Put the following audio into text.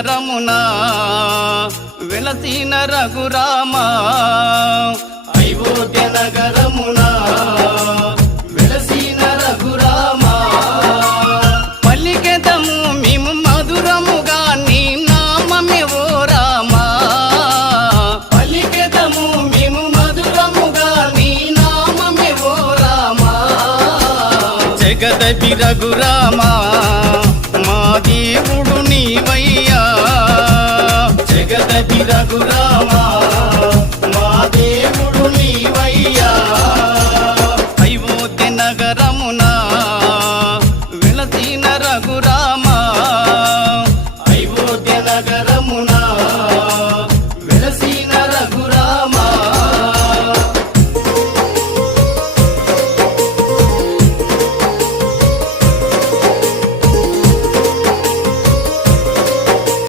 నగరమునా వెలసిన రఘురామా అయోధ్య నగరమునా వెలసిన రఘురామా పలికెదము మేము మధురముగా నీ నామమే ఓ రామా పలికెదము మేము మధురముగా నీ నామమే ఓ రామా జగదపి రఘురామా మా దేవుడు నీవయ్యా జగదపి రఘురామా మా దేవుడు నీవయ్యా అయోధ్య నగరమునా వెలసిన రఘురామా అయోధ్య నగర